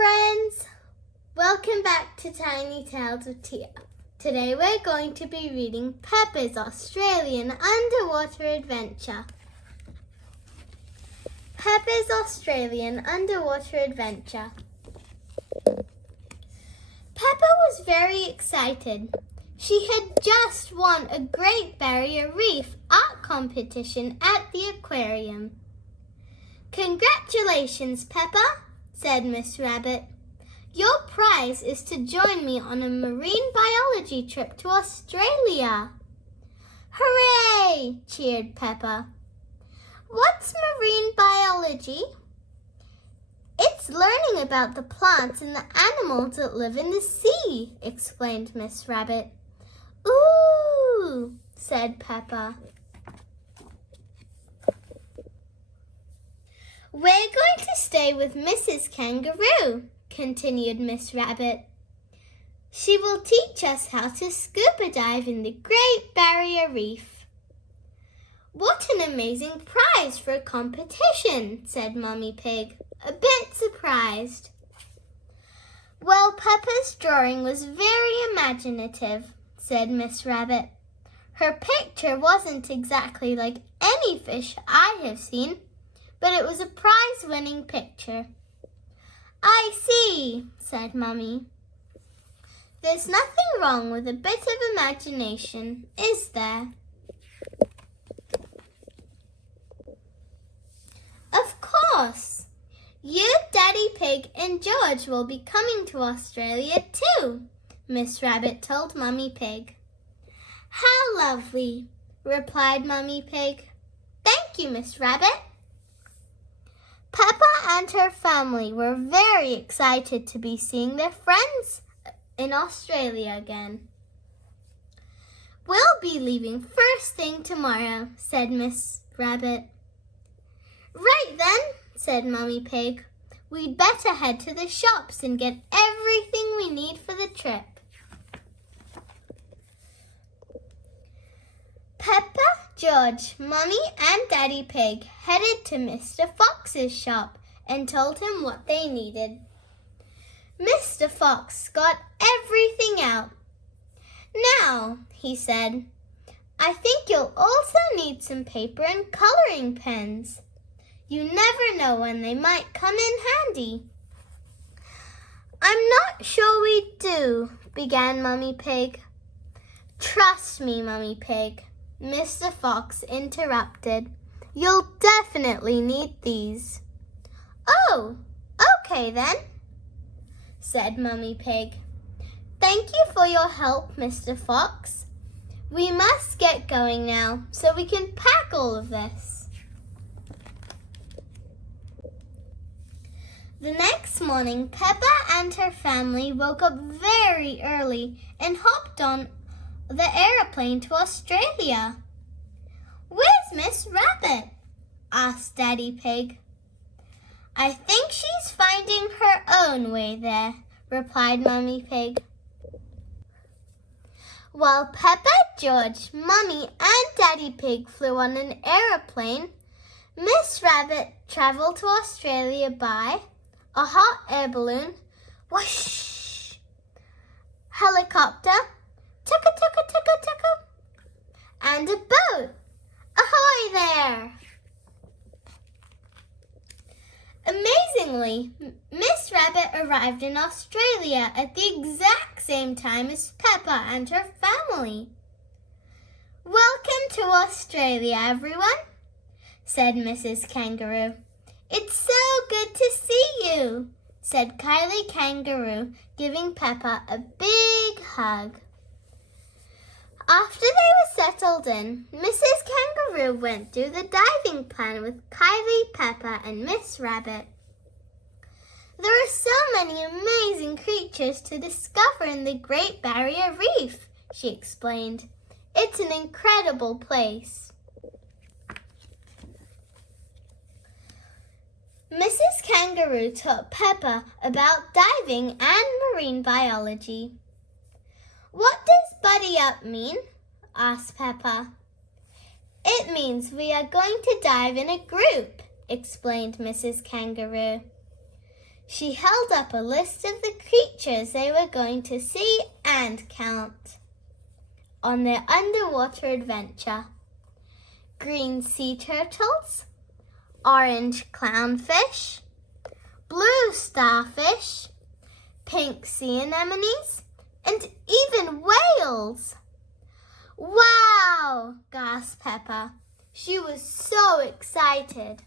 friends! Welcome back to Tiny Tales with Tia. Today we're going to be reading Peppa's Australian Underwater Adventure. Peppa's Australian Underwater Adventure. Peppa was very excited. She had just won a Great Barrier Reef art competition at the aquarium. "Congratulations, Peppa," said Miss Rabbit. "Your prize is to join me on a marine biology trip to Australia." "Hooray!" cheered Peppa. "What's marine biology?" "It's learning about the plants and the animals that live in the sea," explained Miss Rabbit. "Ooh," said Peppa. "We're going to stay with Mrs. Kangaroo," continued Miss Rabbit. "She will teach us how to scuba dive in the Great Barrier Reef." "What an amazing prize for a competition," said Mummy Pig, a bit surprised. "Well, Peppa's drawing was very imaginative," said Miss Rabbit. "Her picture wasn't exactly like any fish I have seen, but it was a prize-winning picture." "I see," said Mummy. "There's nothing wrong with a bit of imagination, is there?" "Of course. You, Daddy Pig, and George will be coming to Australia too," Miss Rabbit told Mummy Pig. "How lovely," replied Mummy Pig. "Thank you, Miss Rabbit." Peppa and her family were very excited to be seeing their friends in Australia again. "We'll be leaving first thing tomorrow," said Miss Rabbit. "Right then," said Mummy Pig. "We'd better head to the shops and get everything we need for the trip." Peppa, George, Mummy and Daddy Pig headed to Mr. Fox's shop and told him what they needed. Mr. Fox got everything out. "Now," he said, "I think you'll also need some paper and coloring pens. You never know when they might come in handy." "I'm not sure we do," began Mummy Pig. "Trust me, Mummy Pig," Mr. Fox interrupted. "You'll definitely need these." "Oh, okay then," said Mummy Pig. "Thank you for your help, Mr. Fox. We must get going now so we can pack all of this." The next morning, Peppa and her family woke up very early and hopped on the aeroplane to Australia. "Where's Miss Rabbit?" asked Daddy Pig. "I think she's finding her own way there," replied Mummy Pig. While Peppa, George, Mummy and Daddy Pig flew on an aeroplane, Miss Rabbit travelled to Australia by a hot air balloon, whoosh, helicopter, tucka tucka tucka tucka, and a boat. Ahoy there! Amazingly, Miss Rabbit arrived in Australia at the exact same time as Peppa and her family. "Welcome to Australia, everyone," said Mrs. Kangaroo. "It's so good to see you," said Kylie Kangaroo, giving Peppa a big hug. After they were settled in, Mrs. Kangaroo went through the diving plan with Kylie, Peppa, and Miss Rabbit. "There are so many amazing creatures to discover in the Great Barrier Reef," she explained. "It's an incredible place." Mrs. Kangaroo taught Peppa about diving and marine biology. "What does buddy up mean?" asked Peppa. "It means we are going to dive in a group," explained Mrs. Kangaroo. She held up a list of the creatures they were going to see and count on their underwater adventure. Green sea turtles, orange clownfish, blue starfish, pink sea anemones, and even whales. Wow! Gasped Peppa. She was so excited.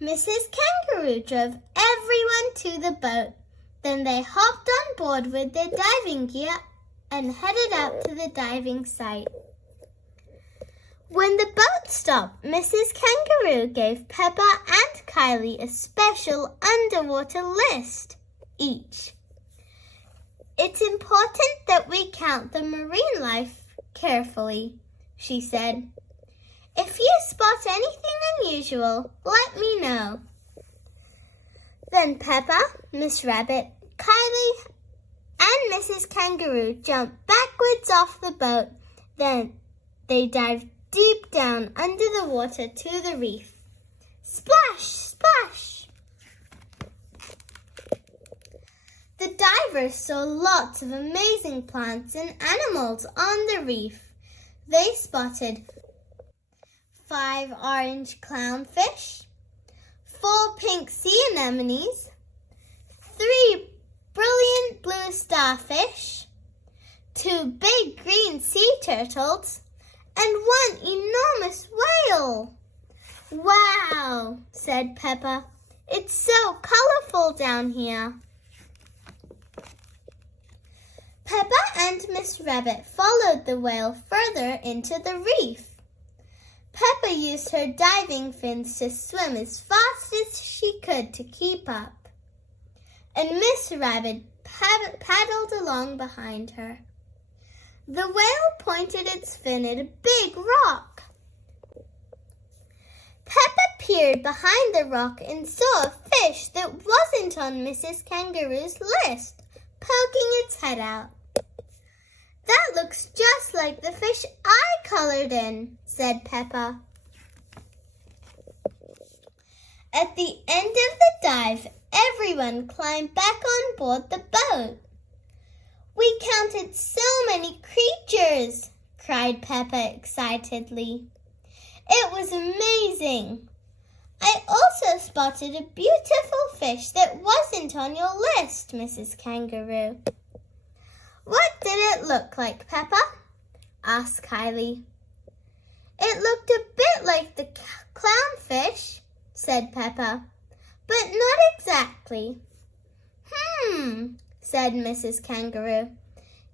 Mrs. Kangaroo drove everyone to the boat. Then they hopped on board with their diving gear and headed out to the diving site. When the boat stopped, Mrs. Kangaroo gave Peppa and Kylie a special underwater list each. It's important that we count the marine life carefully, she said. If you spot anything unusual, let me know. Then Peppa, Miss Rabbit, Kylie, and Mrs. Kangaroo jumped backwards off the boat. Then they dived deep down under the water to the reef. Splash, splash! The divers saw lots of amazing plants and animals on the reef. They spotted 5 orange clownfish, 4 pink sea anemones, 3 brilliant blue starfish, 2 big green sea turtles, and 1 enormous whale. Wow, said Peppa. It's so colorful down here. Peppa and Miss Rabbit followed the whale further into the reef. Peppa used her diving fins to swim as fast as she could to keep up, and Miss Rabbit paddled along behind her. The whale pointed its fin at a big rock. Peppa peered behind the rock and saw a fish that wasn't on Mrs. Kangaroo's list, poking its head out. That looks just like the fish I colored in, said Peppa. At the end of the dive, everyone climbed back on board the boat. We counted so many creatures, cried Peppa excitedly. It was amazing. I also spotted a beautiful fish that wasn't on your list, Mrs. Kangaroo. What did it look like, Peppa? Asked Kylie. It looked a bit like the clownfish, said Peppa, but not exactly. Said Mrs. Kangaroo.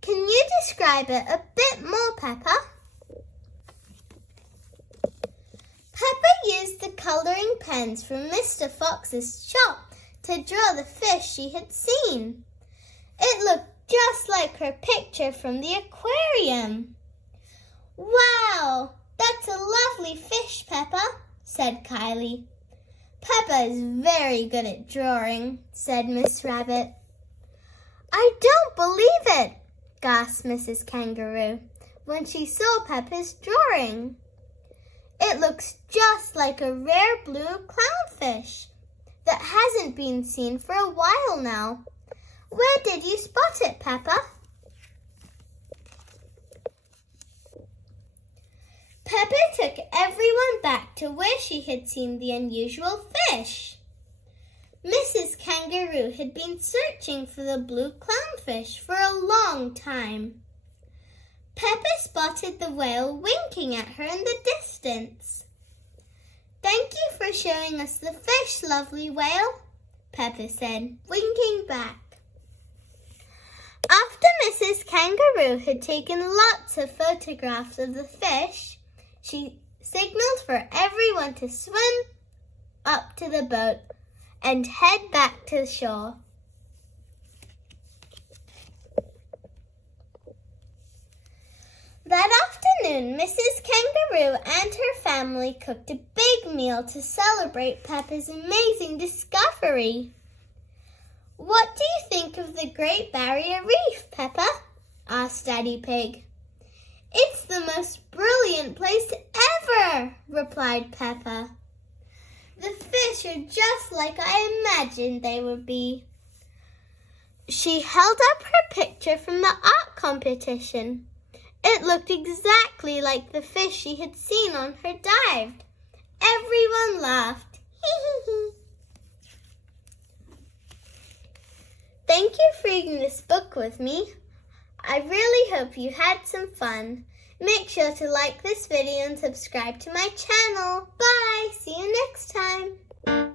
Can you describe it a bit more, Peppa? Peppa used the colouring pens from Mr. Fox's shop to draw the fish she had seen. It looked just like her picture from the aquarium. Wow, that's a lovely fish, Peppa, said Kylie. Peppa is very good at drawing, said Miss Rabbit. I don't believe it, gasped Mrs. Kangaroo when she saw Peppa's drawing. It looks just like a rare blue clownfish that hasn't been seen for a while now. Where did you spot it, Peppa? Peppa took everyone back to where she had seen the unusual fish. Mrs. Kangaroo had been searching for the blue clownfish for a long time. Peppa spotted the whale winking at her in the distance. Thank you for showing us the fish, lovely whale, Peppa said, winking back. After Mrs. Kangaroo had taken lots of photographs of the fish, she signaled for everyone to swim up to the boat and head back to the shore. That afternoon, Mrs. Kangaroo and her family cooked a big meal to celebrate Peppa's amazing discovery. What do you think of the Great Barrier Reef, Peppa? Asked Daddy Pig. It's the most brilliant place ever, replied Peppa. The fish are just like I imagined they would be. She held up her picture from the art competition. It looked exactly like the fish she had seen on her dive. Everyone laughed. Thank you for reading this book with me. I really hope you had some fun. Make sure to like this video and subscribe to my channel. Bye! See you next time.